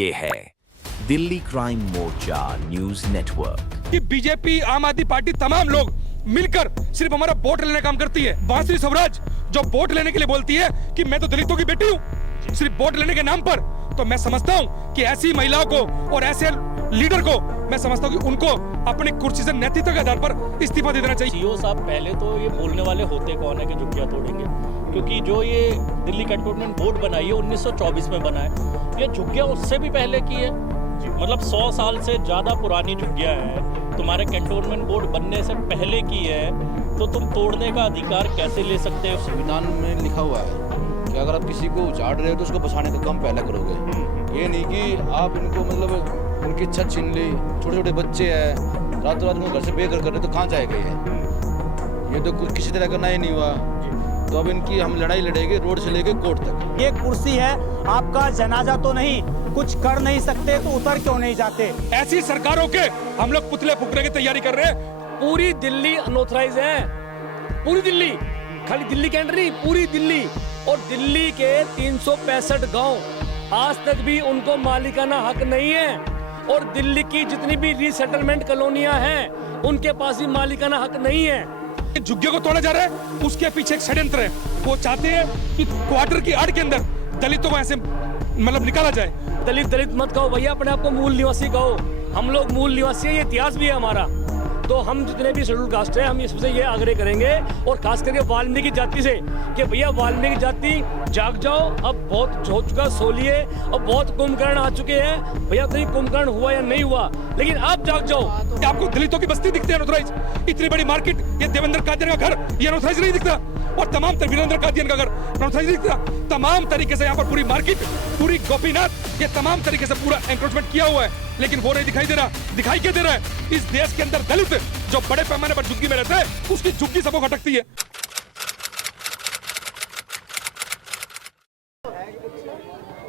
ये है दिल्ली क्राइम मोर्चा news network. कि बीजेपी आम आदमी पार्टी तमाम लोग मिलकर सिर्फ हमारा वोट लेने का काम करती है। बांसुरी स्वराज जो वोट लेने के लिए बोलती है कि मैं तो दलितों की बेटी हूँ, सिर्फ वोट लेने के नाम पर, तो मैं समझता हूँ कि ऐसी महिलाओं को और ऐसे लीडर को मैं समझता हूँ कि उनको अपनी कुर्सी से नैतिकता के आधार पर इस्तीफा दे देना चाहिए। सीओ साहब पहले तो ये बोलने वाले होते कौन है कि झुग्गियां तोड़ेंगे, क्योंकि जो ये दिल्ली कंटोनमेंट बोर्ड बनाई है 1924 में बना है। ये झुग्गियां उससे भी पहले की है, मतलब 100 साल से ज़्यादा पुरानी झुग्गियां हैं। तुम्हारे कंटोनमेंट बोर्ड बनने से पहले की है, तो तुम तोड़ने का अधिकार कैसे ले सकते हो? संविधान में लिखा हुआ है कि अगर आप किसी को उजाड़ रहे हो तो उसको बचाने का काम पहले करोगे। ये नहीं कि आप इनको मतलब उनकी छत छीन ली, छोटे छोटे बच्चे हैं, रातों रात उनको घर से बेघर कर रहे, तो कहाँ जाएगा ये तो कुछ किसी तरह का नहीं हुआ। तो अब इनकी हम लड़ाई लड़ेंगे रोड से लेके कोर्ट तक। ये कुर्सी है, आपका जनाजा तो नहीं, कुछ कर नहीं सकते तो उतर क्यों नहीं जाते? ऐसी सरकारों के हम लोग पुतले फूकने की तैयारी कर रहे हैं। पूरी दिल्ली अनऑथराइज है, पूरी दिल्ली, खाली दिल्ली के अंदर नहीं, पूरी दिल्ली। और दिल्ली के 365 गांव आज तक भी उनको मालिकाना हक नहीं है। और दिल्ली की जितनी भी रीसेटलमेंट कॉलोनियां हैं उनके पास भी मालिकाना हक नहीं है। झुग्गियों को तोड़ा जा रहा है, उसके पीछे एक षड्यंत्र है। वो चाहते हैं कि क्वार्टर की आड़ के अंदर दलितों को ऐसे मतलब निकाला जाए। दलित दलित मत कहो भैया, अपने आप को मूल निवासी कहो। हम लोग मूल निवासी है, ये इतिहास भी है हमारा। तो हम जितने भी शेड्यूल कास्ट है, हम इससे ये आग्रह करेंगे, और खास करके वाल्मीकि जाति से, कि भैया वाल्मीकि जाति जाग जाओ, अब बहुत हो चुका, सोलिए, अब बहुत कुंभकर्ण आ चुके हैं भैया। कहीं कुंभकर्ण हुआ या नहीं हुआ, लेकिन आप जाग जाओ। आपको दलितों की बस्ती दिखती है अनऑथराइज? इतनी बड़ी मार्केट, ये देवेंद्र कादियान का घर, ये अनऑथराइज नहीं दिखता? और तमाम वीरेंद्र कादियान का घर अनऑथराइज नहीं दिखता? तमाम तरीके से यहाँ पर पूरी मार्केट, पूरी गोपीनाथ, ये तमाम तरीके से पूरा एंक्रोचमेंट किया हुआ है, लेकिन वो नहीं दिखाई दे रहा। दिखाई क्या दे रहा है? इस देश के अंदर दलित जो बड़े पैमाने पर झुग्गी में रहते हैं, उसकी झुग्गी सबको खटकती है।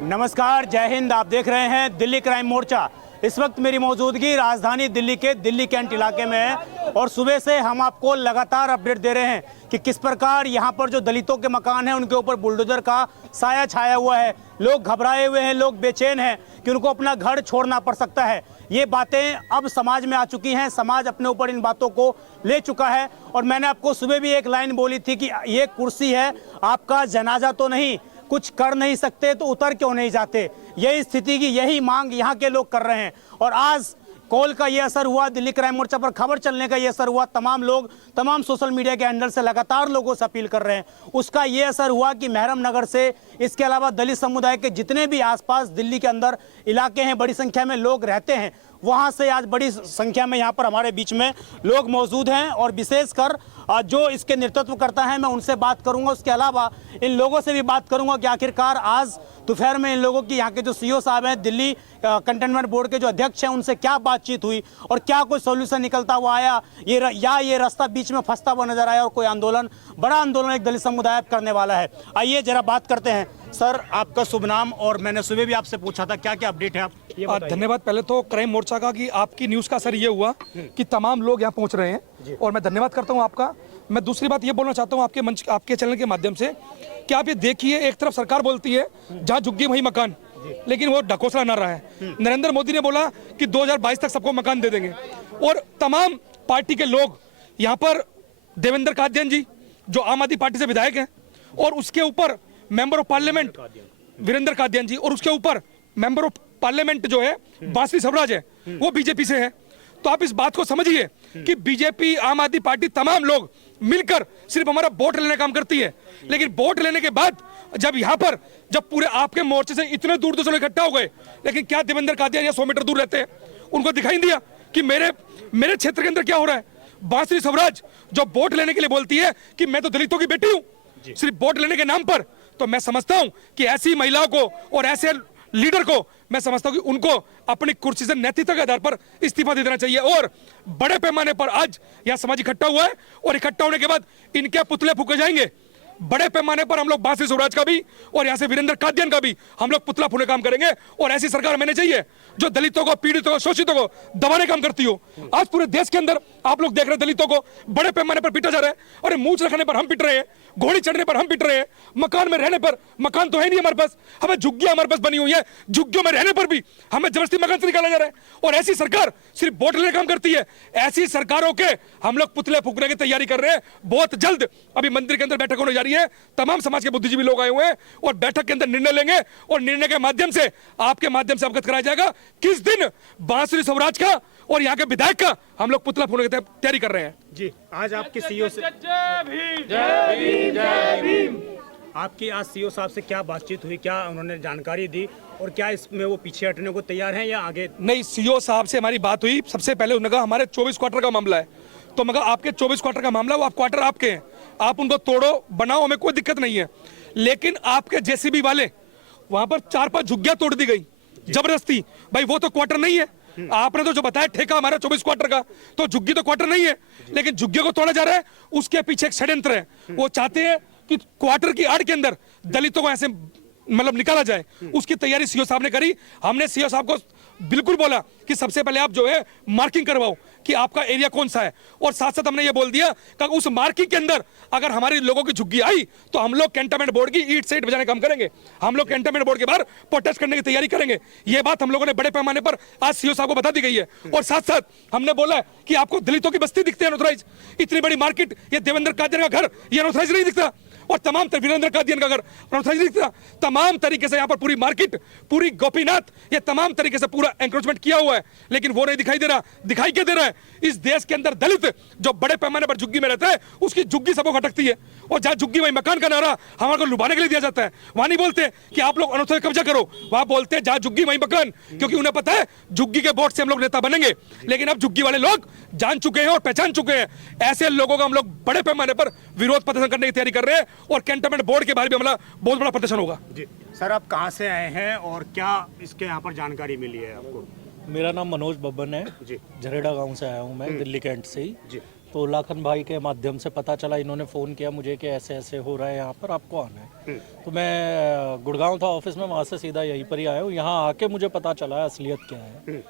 नमस्कार, जय हिंद। आप देख रहे हैं दिल्ली क्राइम मोर्चा। इस वक्त मेरी मौजूदगी राजधानी दिल्ली के दिल्ली कैंट इलाके में है, और सुबह से हम आपको लगातार अपडेट दे रहे हैं कि किस प्रकार यहाँ पर जो दलितों के मकान हैं उनके ऊपर बुलडोजर का साया छाया हुआ है। लोग घबराए हुए हैं, लोग बेचैन हैं कि उनको अपना घर छोड़ना पड़ सकता है। ये बातें अब समाज में आ चुकी हैं, समाज अपने ऊपर इन बातों को ले चुका है। और मैंने आपको सुबह भी एक लाइन बोली थी कि ये कुर्सी है, आपका जनाजा तो नहीं, कुछ कर नहीं सकते तो उतर क्यों नहीं जाते? यही स्थिति की यही मांग यहाँ के लोग कर रहे हैं। और आज कॉल का ये असर हुआ, दिल्ली क्राइम मोर्चा पर खबर चलने का ये असर हुआ, तमाम लोग तमाम सोशल मीडिया के हैंडल से लगातार लोगों से अपील कर रहे हैं। उसका ये असर हुआ कि मेहरम नगर से, इसके अलावा दलित समुदाय के जितने भी आसपास दिल्ली के अंदर इलाके हैं, बड़ी संख्या में लोग रहते हैं, वहाँ से आज बड़ी संख्या में यहाँ पर हमारे बीच में लोग मौजूद हैं। और विशेषकर जो इसके नेतृत्व करता है, मैं उनसे बात करूंगा। उसके अलावा इन लोगों से भी बात करूंगा कि आखिरकार आज दोपहर में इन लोगों की, यहाँ के जो सीईओ साहब हैं, दिल्ली कंटेनमेंट बोर्ड के जो अध्यक्ष हैं, उनसे क्या बातचीत हुई और क्या कोई सोल्यूशन निकलता हुआ आया, ये रास्ता बीच में फंसता हुआ नजर आया और कोई आंदोलन, बड़ा आंदोलन एक दलित समुदाय करने वाला है। आइए जरा बात करते हैं। सर, आपका शुभ नाम, और मैंने सुबह भी आपसे पूछा था, क्या क्या अपडेट है आप? धन्यवाद पहले तो क्राइम मोर्चा का कि आपकी न्यूज़ का असर ये हुआ कि तमाम लोग यहाँ पहुँच रहे हैं, और मैं धन्यवाद करता हूँ आपका। मैं दूसरी बात ये बोलना चाहता हूँ आपके मंच, आपके चैनल के माध्यम से, कि आप ये देखिए, एक तरफ सरकार बोलती है जहाँ झुग्गी वहीं मकान, लेकिन वो ढकोसला ना रहा है। नरेंद्र मोदी ने बोला कि 2022 तक सबको मकान दे देंगे, और तमाम पार्टी के लोग यहाँ पर, देवेंद्र कादियान जी जो आम आदमी पार्टी से विधायक हैं, और उसके ऊपर member of parliament Virender Kadian ji, और उसके ऊपर मेंबर ऑफ पार्लियामेंट जो है बांसुरी स्वराज है, वो बीजेपी से है। तो आप इस बात को समझिए कि बीजेपी आम आदमी पार्टी तमाम लोग मिलकर सिर्फ हमारा वोट लेने का काम करती है, लेकिन वोट लेने के बाद जब यहाँ पर, जब पूरे आपके मोर्चे से इतने दूर दूर से इकट्ठा हो गए, लेकिन क्या देवेंद्र कादियान या 100 मीटर दूर रहते हैं, उनको दिखाई नहीं दिया कि मेरे क्षेत्र के अंदर क्या हो रहा है? बांसुरी स्वराज जो वोट लेने के लिए बोलती है कि मैं तो दलितों की बेटी हूँ, सिर्फ वोट लेने के नाम पर, तो मैं समझता हूँ कि ऐसी महिलाओं को और ऐसे लीडर को मैं समझता हूं कि उनको अपनी कुर्सी से नैतिकता के आधार पर इस्तीफा दे देना चाहिए। और बड़े पैमाने पर आज यह समाज इकट्ठा हुआ है, और इकट्ठा होने के बाद इनके पुतले फूके जाएंगे। बड़े पैमाने पर हम लोग बांसुरी स्वराज का भी और यहाँ से वीरेंद्र कादियान का भी हम लोग पुतला फूले काम करेंगे। और ऐसी सरकार मैंने चाहिए जो दलितों को, पीड़ितों को, शोषितों को दबाने काम करती हो। आज पूरे देश के अंदर आप लोग देख रहे हैं दलितों को बड़े पैमाने पर पीटा जा रहा है। अरे मूंछ रखने पर हम पिट रहे हैं, घोड़ी चढ़ने पर हम पिट रहे हैं, मकान में रहने पर, मकान तो है नहीं हमारे पास, हमें झुग्गियां हमारे पास बनी हुई है, झुग्गियों में रहने पर भी हमें जबरदस्ती मकान से निकाला जा रहा है। और ऐसी सरकार सिर्फ वोट लेने काम करती है। ऐसी सरकारों के हम लोग पुतले फूकने की तैयारी कर रहे हैं। बहुत जल्द अभी मंदिर के अंदर बैठक होने जा रही है, तमाम समाज के बुद्धिजीवी लोग आए हुए हैं और बैठक के अंदर निर्णय लेंगे और निर्णय के माध्यम से आपके माध्यम से अवगत कराया जाएगा किस दिन बांसुरी स्वराज का और यहाँ के विधायक का हम लोग पुतला फूकने की तैयारी कर रहे हैं। जी, आज आपके सीईओ से आपकी आज सीईओ साहब से क्या बातचीत हुई, क्या उन्होंने जानकारी दी और क्या इसमें वो पीछे हटने को तैयार हैं या आगे? नहीं, सीईओ साहब से हमारी बात हुई। सबसे पहले उन्होंने कहा हमारे 24 क्वार्टर का मामला है, तो मैं कहा आपके 24 क्वार्टर का मामला, वो आप क्वार्टर आपके हैं, आप उनको तोड़ो बनाओ, हमें कोई दिक्कत नहीं है। लेकिन आपके जेसीबी वाले वहां पर 4-5 झुग्गियां तोड़ दी गई जबरदस्ती। भाई वो तो क्वार्टर नहीं है, आपने तो जो बताया ठेका हमारा 24 क्वार्टर का, तो झुग्गी तो क्वार्टर नहीं है, लेकिन झुग्गियों को तोड़ा जा रहा है। उसके पीछे एक षड्यंत्र है। वो चाहते हैं कि क्वार्टर की आड़ के अंदर दलितों को ऐसे मतलब निकाला जाए। उसकी तैयारी सीओ साहब ने करी। हमने सीओ साहब को बिल्कुल बोला कि सबसे पहले आप जो है मार्किंग करवाओ कि आपका एरिया कौन सा है, और साथ साथ हमने ये बोल दिया कि उस मार्किंग के अंदर अगर हमारे लोगों की झुग्गी आई तो हम लोग कैंटनमेंट बोर्ड की ईंट से ईंट बजाने काम करेंगे। हम लोग कैंटनमेंट बोर्ड के बाहर प्रोटेस्ट करने की तैयारी करेंगे। ये बात हम लोगों ने बड़े पैमाने पर आज सीओ साहब को बता दी गई है। और साथ साथ हमने बोला है कि आपको दलितों की बस्ती दिखती है अनऑथराइज, इतनी बड़ी मार्केट, ये देवेंद्र कादियान का घर ये अनऑथराइज नहीं दिखता, और तमाम वीरेंद्र कादियान का घर अनऑथराइज नहीं दिखता। तमाम तरीके से यहाँ पर पूरी मार्केट, पूरी गोपीनाथ, ये तमाम तरीके से पूरा एंक्रोचमेंट किया हुआ है, लेकिन वो नहीं दिखाई दे रहा। दिखाई क्या दे रहा है? इस देश के अंदर दलित जो बड़े पैमाने पर झुग्गी में रहता है उसकी झुग्गी सबको खटकती है, और जहां झुग्गी वहीं मकान का नारा हमारे को लुभाने के लिए दिया जाता है। वहां नहीं बोलते कि आप लोग अनऑथराइज कब्जा करो, वहां बोलते हैं जहां झुग्गी वहीं मकान, क्योंकि उन्हें पता है झुग्गी के वोट से हम लोग नेता बनेंगे। लेकिन अब झुग्गी वाले लोग जान चुके हैं और पहचान चुके हैं। ऐसे लोगों का हम लोग बड़े पैमाने पर विरोध प्रदर्शन करने की तैयारी कर रहे हैं, और कैंटनमेंट बोर्ड के बाहर भी हमारा बहुत बड़ा प्रदर्शन होगा। जी सर, आप कहाँ से आए हैं और क्या इसके यहाँ पर जानकारी मिली है आपको? मेरा नाम मनोज बब्बन है जी। झरेड़ा गांव से आया हूं मैं, दिल्ली कैंट से ही। जी। तो लाखन भाई के माध्यम से पता चला, इन्होंने फ़ोन किया मुझे कि ऐसे ऐसे हो रहा है यहाँ पर, आपको आना है। तो मैं गुड़गांव था ऑफिस में, वहाँ से सीधा यहीं पर ही आया हूँ। यहाँ आके मुझे पता चला असलियत क्या है।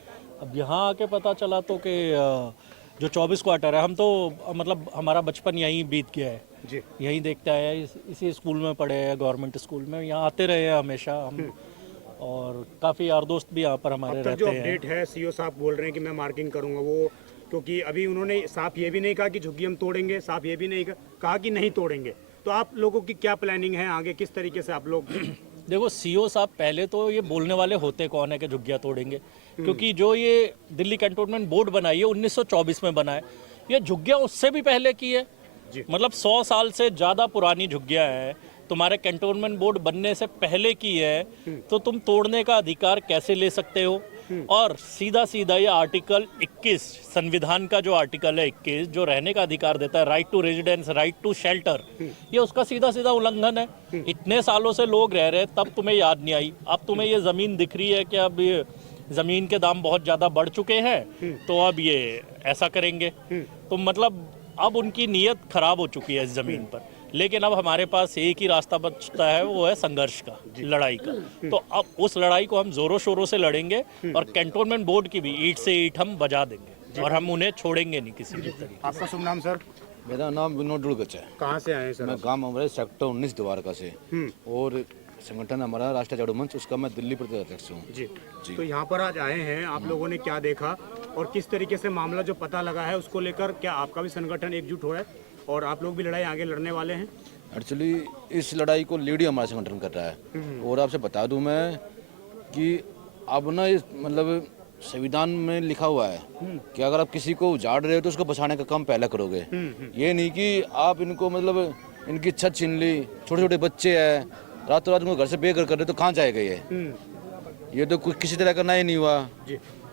अब यहाँ आके पता चला तो कि जो 24 क्वार्टर है, हम तो मतलब हमारा बचपन यहीं बीत गया है जी। यहीं देखते आए हैं, इसी स्कूल में पढ़े हैं, गवर्नमेंट स्कूल में, यहाँ आते रहे हैं हमेशा हम, और काफ़ी यार दोस्त भी यहाँ पर हमारे अब तक रहते जो हैं। अपडेट है, सीईओ साहब बोल रहे हैं कि मैं मार्किंग करूंगा, वो क्योंकि अभी उन्होंने साफ ये भी नहीं कहा कि झुग्गी हम तोड़ेंगे, साफ ये भी नहीं कहा कि नहीं तोड़ेंगे। तो आप लोगों की क्या प्लानिंग है आगे, किस तरीके से आप लोग? देखो सीओ साहब पहले तो ये बोलने वाले होते कौन है कि झुग्गियाँ तोड़ेंगे, क्योंकि जो ये दिल्ली कैंटोनमेंट बोर्ड बनाई है 1924 में बना है। ये झुग्गियाँ उससे भी पहले की है, मतलब 100 साल से ज़्यादा पुरानी झुग्गियाँ हैं, तुम्हारे कैंटोनमेंट बोर्ड बनने से पहले की है, तो तुम तोड़ने का अधिकार कैसे ले सकते हो? और सीधा सीधा ये आर्टिकल 21 संविधान का जो आर्टिकल है 21 जो रहने का अधिकार देता है, right to residence, right to shelter, ये उसका सीधा सीधा उल्लंघन है। इतने सालों से लोग रह रहे, तब तुम्हें याद नहीं आई। अब तुम्हें ये ज़मीन दिख रही है कि अब ये ज़मीन के दाम बहुत ज़्यादा बढ़ चुके हैं, तो अब ये ऐसा करेंगे। तो मतलब अब उनकी नीयत खराब हो चुकी है इस ज़मीन पर। लेकिन अब हमारे पास एक ही रास्ता बचता है, वो है संघर्ष का, लड़ाई का। तो अब उस लड़ाई को हम जोरों शोरों से लड़ेंगे, और कैंटोनमेंट बोर्ड की भी ईंट से ईंट हम बजा देंगे, और हम उन्हें छोड़ेंगे नहीं किसी भी तरीके। आपका शुभ नाम सर? मेरा नाम विनोद डुड़गच है। कहाँ से आए हैं सर? मैं गांव अमरा सेक्टर 19 द्वारका से, और संगठन हमारा राष्ट्रीय झाड़ू मंच, उसका मैं दिल्ली प्रदेश अध्यक्ष हूँ। जी। तो यहाँ पर आज आए हैं, आप लोगों ने क्या देखा और किस तरीके से मामला जो पता लगा है उसको लेकर क्या आपका भी संगठन एकजुट हुआ है और आप लोग भी लड़ाई आगे लड़ने वाले हैं? एक्चुअली इस लड़ाई को लीड ही हमारा संगठन कर रहा है। और आपसे बता दूं मैं कि अब ना इस मतलब संविधान में लिखा हुआ है कि अगर आप किसी को उजाड़ रहे हो तो उसको बचाने का काम पहले करोगे। ये नहीं कि आप इनको मतलब इनकी छत छीन ली, छोटे छोटे बच्चे हैं, रातों रात उनको घर से बेघर कर रहे, तो कहाँ जाएगा ये तो कुछ किसी तरह करना ही नहीं हुआ।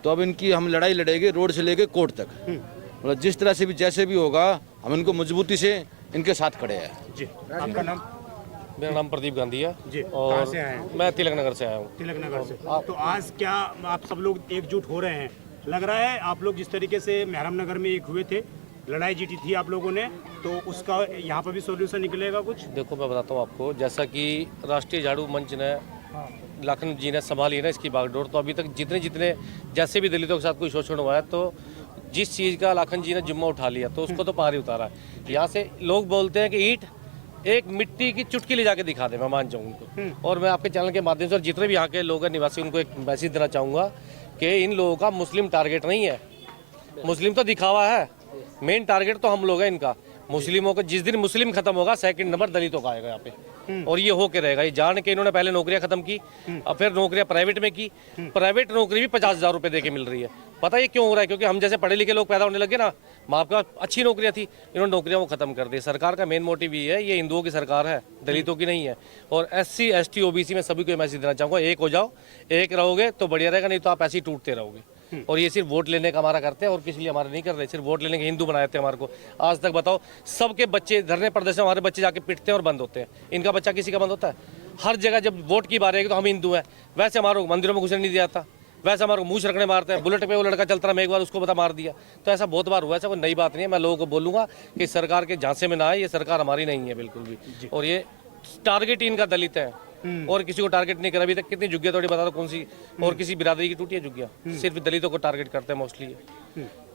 तो अब इनकी हम लड़ाई लड़ेंगे रोड से लेके कोर्ट तक, मतलब जिस तरह से भी जैसे भी होगा हम इनको मजबूती से इनके साथ खड़े हैं। जी। आपका नाम? मेरा नाम प्रदीप गांधी है। जी। और कहाँ से आए हैं? मैं तिलक नगर से आया हूँ। तिलक नगर से। तो आज क्या आप सब लोग एकजुट हो रहे हैं? लग रहा है आप लोग जिस तरीके से मेहरम नगर में एक हुए थे, लड़ाई जीती थी आप लोगों ने, तो उसका यहाँ पर भी सॉल्यूशन निकलेगा कुछ? देखो मैं बताता हूँ आपको, जैसा कि राष्ट्रीय झाड़ू मंच ने लाखन जी ने संभाली है ना इसकी बागडोर, तो अभी तक जितने जितने जैसे भी दलितों के साथ कोई शोषण हुआ है, तो जिस चीज़ का लाखन जी ने जिम्मा उठा लिया तो उसको तो पार ही उतारा है। यहाँ से लोग बोलते हैं कि ईंट एक मिट्टी की चुटकी ले जाके दिखा दे, मैं मान जाऊँ उनको। और मैं आपके चैनल के माध्यम से और जितने भी यहाँ के लोग हैं निवासी, उनको एक मैसेज देना चाहूँगा कि इन लोगों का मुस्लिम टारगेट नहीं है, मुस्लिम तो दिखावा है, मेन टारगेट तो हम लोग हैं इनका। मुस्लिमों को जिस दिन मुस्लिम खत्म होगा, सेकंड नंबर दलितों का आएगा यहाँ पे, और ये होके रहेगा। ये जान के इन्होंने पहले नौकरियां खत्म की, अब फिर नौकरियां प्राइवेट में की। प्राइवेट नौकरी भी 50,000 रुपये दे के मिल रही है। पता है क्यों हो रहा है? क्योंकि हम जैसे पढ़े लिखे लोग पैदा होने लगे ना, माँ बाप का अच्छी नौकरियां थी, इन्होंने नौकरियां वो खत्म कर दी। सरकार का मेन मोटिव ये है, ये हिंदुओं की सरकार है, दलितों की नहीं है। और SC ST OBC में सभी को मैसेज देना चाहूँगा, एक हो जाओ, एक रहोगे तो बढ़िया रहेगा, नहीं तो आप ऐसे ही टूटते रहोगे। और ये सिर्फ वोट लेने का हमारा करते हैं और किसी लिए हमारा नहीं कर रहे, सिर्फ वोट लेने के हिंदू बनाए थे हमारे को। आज तक बताओ, सबके बच्चे धरने प्रदर्शन, हमारे बच्चे जाके पिटते हैं और बंद होते हैं, इनका बच्चा किसी का बंद होता है? हर जगह जब वोट की बात आएगी तो हम हिंदू हैं, वैसे हमारे मंदिरों में घुसने नहीं दिया था, वैसे हमारे मुँह रखने मारते हैं। बुलेट पे वो लड़का चलता रहा, मैं एक बार उसको मार दिया। तो ऐसा बहुत बार हुआ, ऐसा कोई नई बात नहीं है। मैं लोगों को बोलूँगा कि सरकार के झांसे में ना आए, ये सरकार हमारी नहीं है बिल्कुल भी। और ये टारगेट इनका दलित है और किसी को टारगेट नहीं करा। अभी तक कितनी झुग्गियां थोड़ी बता दो कौन सी और किसी बिरादरी की टूटी है झुग्गियां? सिर्फ दलितों को टारगेट करते हैं मोस्टली।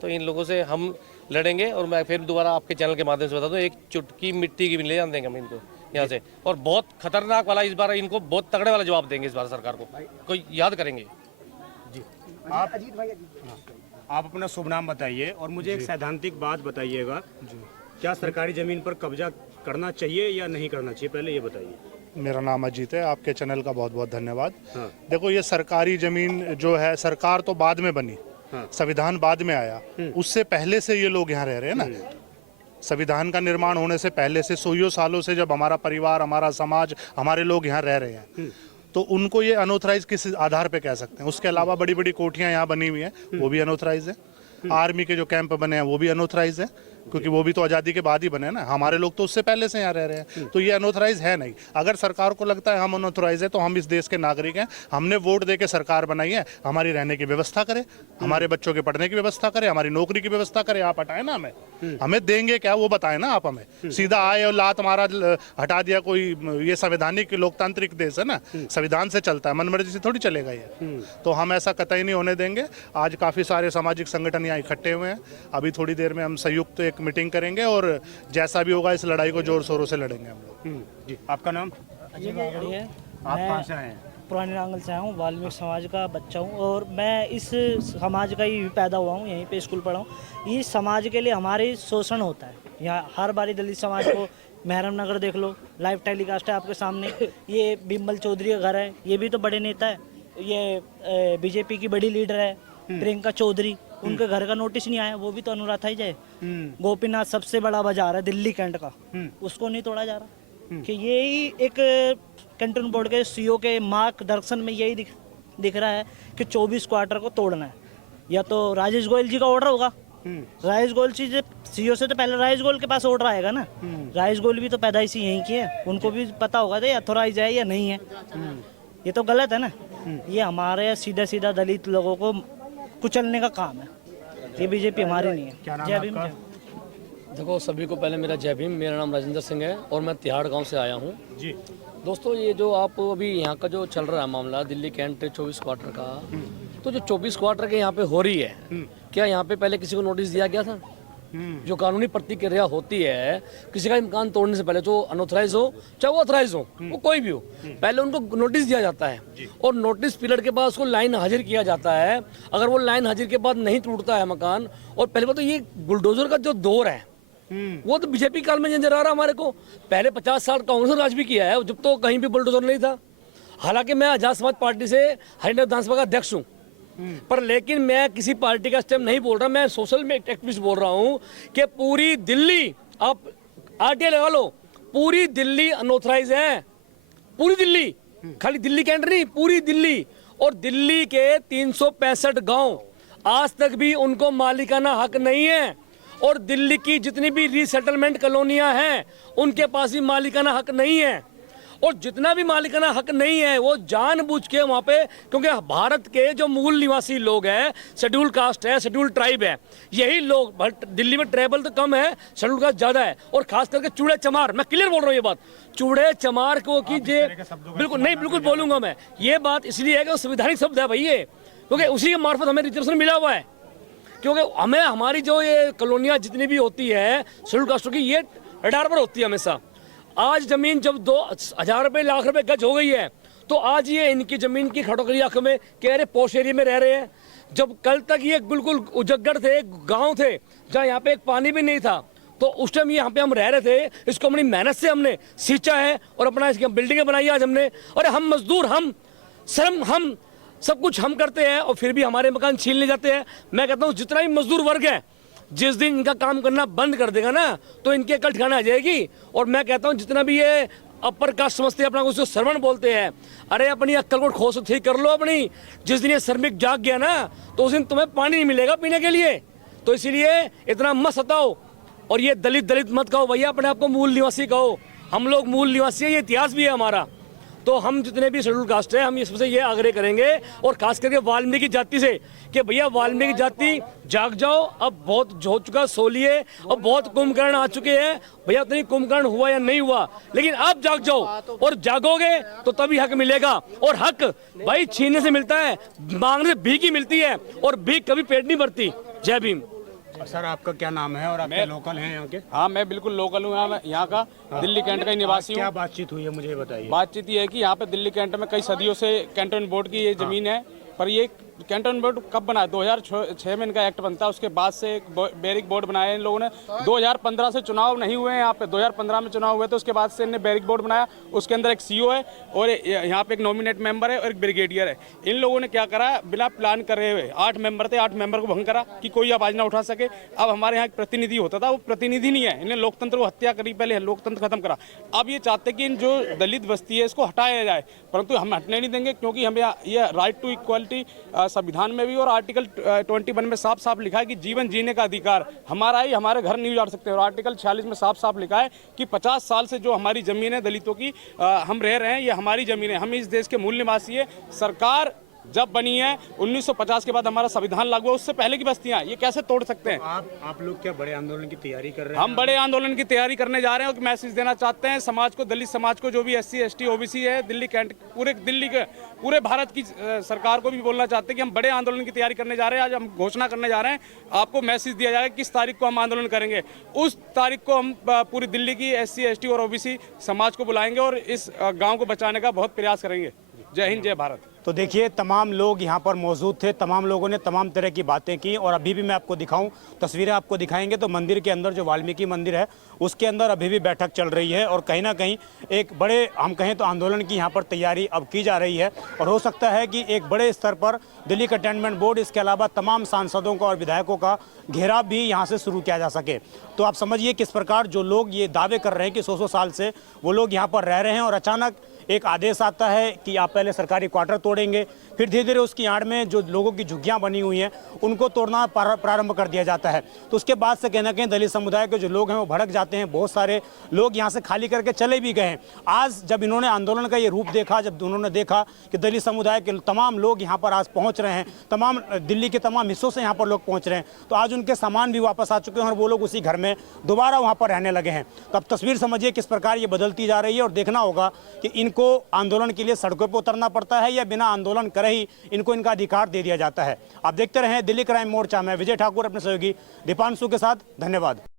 तो इन लोगों से हम लड़ेंगे। और मैं फिर दोबारा आपके चैनल के माध्यम से बता दूं, एक चुटकी मिट्टी की भी ले देंगे हम इनको यहाँ से, और बहुत खतरनाक वाला इस बार इनको बहुत तगड़े वाला जवाब देंगे इस बार सरकार को, कोई याद करेंगे। आप अपना शुभ नाम बताइए और मुझे एक सैद्धांतिक बात बताइएगा, क्या सरकारी जमीन पर कब्जा करना चाहिए या नहीं करना चाहिए, पहले ये बताइए। मेरा नाम अजीत है, आपके चैनल का बहुत बहुत धन्यवाद। देखो, ये सरकारी जमीन जो है, सरकार तो बाद में बनी, संविधान बाद में आया, उससे पहले से ये लोग यहाँ रह रहे हैं ना। संविधान का निर्माण होने से पहले से 100 सालों से जब हमारा परिवार, हमारा समाज, हमारे लोग यहाँ रह रहे हैं, तो उनको ये अनऑथराइज किस आधार पे कह सकते हैं? उसके अलावा बड़ी बड़ी कोठियाँ यहाँ बनी हुई हैं, वो भी अनऑथराइज है। आर्मी के जो कैंप बने हैं वो भी अनऑथराइज है, क्योंकि वो भी तो आज़ादी के बाद ही बने हैं ना। हमारे लोग तो उससे पहले से यहाँ रह रहे हैं, तो ये अनऑथराइज है नहीं। अगर सरकार को लगता है हम अनऑथराइज है, तो हम इस देश के नागरिक हैं, हमने वोट दे के सरकार बनाई है, हमारी रहने की व्यवस्था करे, हमारे बच्चों के पढ़ने की व्यवस्था करे, हमारी नौकरी की व्यवस्था करे। आप हटाए ना हमें देंगे क्या वो बताए ना आप हमें। सीधा आए और लात मारा हटा दिया कोई, ये संवैधानिक लोकतांत्रिक देश है ना, संविधान से चलता है, मनमर्जी से थोड़ी चलेगा ये। तो हम ऐसा कतई नहीं होने देंगे। आज काफ़ी सारे सामाजिक संगठन यहाँ इकट्ठे हुए हैं, अभी थोड़ी देर में हम संयुक्त एक मीटिंग करेंगे और जैसा भी होगा इस लड़ाई को जोर शोरों से लड़ेंगे हम लोग। जी, आपका नाम? अजय बागड़ी है। आप कहाँ से आए हैं? पुराने नांगल से आया हूँ, वाल्मीकि समाज का बच्चा हूँ और मैं इस समाज का ही पैदा हुआ हूँ, यहीं पे स्कूल पढ़ा हूँ। इस समाज के लिए हमारे शोषण होता है यहाँ हर बारी। दलित समाज को महरम नगर देख लो, लाइव टेलीकास्ट है आपके सामने। ये बिमल चौधरी का घर है, ये भी तो बड़े नेता है। ये बीजेपी की बड़ी लीडर है प्रियंका चौधरी, उनके घर का नोटिस नहीं आया, वो भी तो अनुराधा ही जाए। गोपीनाथ सबसे बड़ा बाजार है दिल्ली कैंट का, उसको नहीं तोड़ा जा रहा। कि यही एक कैंटोन बोर्ड के CEO के मार्गदर्शन में यही दिख रहा है कि 24 क्वार्टर को तोड़ना है। या तो राजेश गोयल जी का ऑर्डर होगा, राजेश गोयल जी CEO से तो पहले राजेश गोयल के पास ऑर्डर आएगा ना। राजेश गोयल भी तो पैदाइशी यहीं की है, उनको भी पता होगा तो अथोराइज है या नहीं है। ये तो गलत है ना। ये हमारे सीधा सीधा दलित लोगों को कुचलने का काम है, ये बीजेपी हमारी नहीं है। जय भीम। देखो, सभी को पहले मेरा जय भीम। मेरा नाम राजेंद्र सिंह है और मैं तिहाड़ गांव से आया हूँ जी। दोस्तों, ये जो आप अभी यहाँ का जो चल रहा है मामला दिल्ली कैंट 24 क्वार्टर का, तो जो 24 क्वार्टर के यहाँ पे हो रही है, क्या यहाँ पे पहले किसी को नोटिस दिया गया था? जो कानूनी प्रतिक्रिया होती है किसी का मकान तोड़ने से पहले, जो अनऑथराइज हो चाहे वो ऑथराइज हो, वो कोई भी हो, पहले उनको नोटिस दिया जाता है और नोटिस पीरियड के बाद उसको लाइन हाजिर किया जाता है। अगर वो लाइन हाजिर के बाद नहीं टूटता है मकान, और पहले बात तो ये बुलडोजर का जो दौर है वो तो बीजेपी काल में नजर आ रहा हमारे को। पहले 50 साल कांग्रेस ने राज भी किया है, जब तो कहीं भी बुलडोजर नहीं था। हालांकि मैं आजाद समाज पार्टी से हरियाणा विधानसभा का अध्यक्ष हूँ, पर लेकिन मैं किसी पार्टी का स्टेम नहीं बोल रहा, मैं सोशल में एक्टिविस्ट बोल रहा हूँ कि पूरी दिल्ली, आप RTI लगा लो, पूरी दिल्ली अनऑथराइज है, पूरी दिल्ली, खाली दिल्ली कैंट नहीं, पूरी दिल्ली। और दिल्ली के 365 गांव आज तक भी उनको मालिकाना हक नहीं है, और दिल्ली की जितनी भी रीसेटलमेंट कॉलोनियां हैं उनके पास भी मालिकाना हक नहीं है। और जितना भी मालिकाना हक नहीं है वो जानबूझ के वहाँ पे, क्योंकि भारत के जो मूल निवासी लोग हैं, शेड्यूल कास्ट है, शेड्यूल ट्राइब है, यही लोग, दिल्ली में ट्राइबल तो कम है, शेड्यूल कास्ट ज़्यादा है, और खास करके चूड़े चमार, मैं क्लियर बोल रहा हूँ ये बात, चूड़े चमार को कीजिए, बिल्कुल नहीं, बिल्कुल बोलूंगा मैं, ये बात इसलिए है कि संवैधानिक शब्द है भाई ये, क्योंकि उसी के मार्फत हमें रिजर्वेशन मिला हुआ है, क्योंकि हमें हमारी जो ये कॉलोनियाँ जितनी भी होती है शेड्यूल कास्टों की, ये रडार पर होती है हमेशा। आज जमीन जब 2,000 रुपये लाख रुपए गज हो गई है, तो आज ये इनकी जमीन की खटोकरी आंखों में कह रहे पोश एरिया में रह रहे हैं, जब कल तक ये बिल्कुल उजगड़ थे, गांव थे जहाँ यहाँ पे एक पानी भी नहीं था, तो उस टाइम यहाँ पे हम रह रहे थे, इसको अपनी मेहनत से हमने सींचा है और अपना इसकी बिल्डिंगें बनाई आज हमने। और हम मजदूर, हम श्रम, हम सब कुछ हम करते हैं और फिर भी हमारे मकान छीन ले जाते हैं। मैं कहता हूँ जितना भी मजदूर वर्ग है, जिस दिन इनका काम करना बंद कर देगा ना, तो इनकी अकल ठिकाना आ जाएगी। और मैं कहता हूँ जितना भी ये अपर कास्ट समझते हैं, अपना उसको श्रवण बोलते हैं, अरे अपनी अक्ल को खोस ठीक कर लो अपनी। जिस दिन ये श्रमिक जाग गया ना, तो उस दिन तुम्हें पानी नहीं मिलेगा पीने के लिए। तो इसीलिए इतना मत सताओ और ये दलित दलित मत कहो भैया, अपने आप को मूल निवासी कहो। हम लोग मूल निवासी है, ये इतिहास भी है हमारा। तो हम जितने भी शेड्यूल कास्ट है, हम इससे ये आग्रह करेंगे, और खास करके वाल्मीकि जाति से, कि भैया वाल्मीकि जाति जाग जाओ, अब बहुत हो चुका, सोलिए, अब बहुत कुंभकर्ण आ चुके हैं भैया, उतनी कुंभकर्ण हुआ या नहीं हुआ, लेकिन आप जाग जाओ, और जागोगे तो तभी हक मिलेगा। और हक भाई छीनने से मिलता है, मांगने से भीख ही मिलती है, और भीख कभी पेट नहीं भरती। जय भीम। सर आपका क्या नाम है और आप लोकल हैं यहाँ के? हाँ, मैं बिल्कुल लोकल हूँ, यहाँ का दिल्ली कैंट का ही निवासी हूँ। क्या बातचीत हुई है मुझे बताइए। बातचीत ये है कि यहाँ पे दिल्ली कैंट में कई सदियों से कैंटोनमेंट बोर्ड की ये जमीन है, पर ये कैंटोनमेंट बोर्ड कब बना? 2006 में इनका एक्ट बनता है, उसके बाद से एक बैरिक बोर्ड बनाया इन लोगों ने। 2015 से चुनाव नहीं हुए हैं यहाँ पे, 2015 में चुनाव हुए तो उसके बाद से इन्होंने बैरिक बोर्ड बनाया। उसके अंदर एक सीईओ है और यहाँ पे एक नॉमिनेट मेंबर है और एक ब्रिगेडियर है। इन लोगों ने क्या करा, बिना प्लान करे हुए 8 मेंबर थे, 8 मेंबर को भंग करा कि कोई आवाज ना उठा सके। अब हमारे यहाँ एक प्रतिनिधि होता था, वो प्रतिनिधि नहीं है, इन्हें लोकतंत्र को हत्या करी, पहले लोकतंत्र खत्म करा। अब ये चाहते कि इन जो दलित बस्ती है इसको हटाया जाए, परंतु हम हटने नहीं देंगे, क्योंकि हमें ये राइट टू इक्वालिटी संविधान में भी और आर्टिकल 21 में साफ साफ लिखा है कि जीवन जीने का अधिकार हमारा ही, हमारे घर नहीं उजाड़ सकते। और आर्टिकल 46 में साफ साफ लिखा है कि 50 साल से जो हमारी जमीन है दलितों की, हम रह रहे हैं, ये हमारी जमीन है, हम इस देश के मूल निवासी है। सरकार जब बनी है 1950 के बाद हमारा संविधान लागू है, उससे पहले की बस्तियां, ये कैसे तोड़ सकते हैं? आप लोग क्या बड़े आंदोलन की तैयारी कर रहे हैं? हम बड़े आंदोलन की तैयारी करने जा रहे हैं और मैसेज देना चाहते हैं समाज को, दलित समाज को, जो भी SC ST OBC है दिल्ली कैंट, पूरे दिल्ली के, पूरे भारत की सरकार को भी बोलना चाहते हैं कि हम बड़े आंदोलन की तैयारी करने जा रहे हैं। आज हम घोषणा करने जा रहे हैं, आपको मैसेज दिया जाएगा किस तारीख को हम आंदोलन करेंगे। उस तारीख को हम पूरी दिल्ली की SC ST और OBC समाज को बुलाएंगे और इस गाँव को बचाने का बहुत प्रयास करेंगे। जय हिंद, जय भारत। तो देखिए तमाम लोग यहाँ पर मौजूद थे, तमाम लोगों ने तमाम तरह की बातें की। और अभी भी मैं आपको दिखाऊं, तस्वीरें आपको दिखाएंगे तो मंदिर के अंदर जो वाल्मीकि मंदिर है उसके अंदर अभी भी बैठक चल रही है और कहीं ना कहीं एक बड़े, हम कहें तो आंदोलन की यहाँ पर तैयारी अब की जा रही है। और हो सकता है कि एक बड़े स्तर पर दिल्ली कैंटोनमेंट बोर्ड, इसके अलावा तमाम सांसदों का और विधायकों का घेराव भी यहाँ से शुरू किया जा सके। तो आप समझिए किस प्रकार जो लोग ये दावे कर रहे हैं कि 100 साल से वो लोग यहाँ पर रह रहे हैं, और अचानक एक आदेश आता है कि आप पहले सरकारी क्वार्टर तोड़ेंगे, फिर धीरे धीरे उसकी आड़ में जो लोगों की झुग्गियां बनी हुई हैं उनको तोड़ना प्रारंभ कर दिया जाता है। तो उसके बाद से कहीं ना कहीं दलित समुदाय के जो लोग हैं वो भड़क जाते हैं। बहुत सारे लोग यहाँ से खाली करके चले भी गए हैं। आज जब इन्होंने आंदोलन का ये रूप देखा, जब उन्होंने देखा कि दलित समुदाय के तमाम लोग यहाँ पर आज पहुँच रहे हैं, तमाम दिल्ली के तमाम हिस्सों से यहाँ पर लोग पहुँच रहे हैं, तो आज उनके सामान भी वापस आ चुके हैं और वो लोग उसी घर में दोबारा वहाँ पर रहने लगे हैं। तो अब तस्वीर समझिए किस प्रकार ये बदलती जा रही है, और देखना होगा कि इनको आंदोलन के लिए सड़कों पर उतरना पड़ता है या बिना आंदोलन करे ही इनको इनका अधिकार दे दिया जाता है। आप देखते रहें दिल्ली क्राइम मोर्चा में विजय ठाकुर अपने सहयोगी दीपांशु के साथ। धन्यवाद।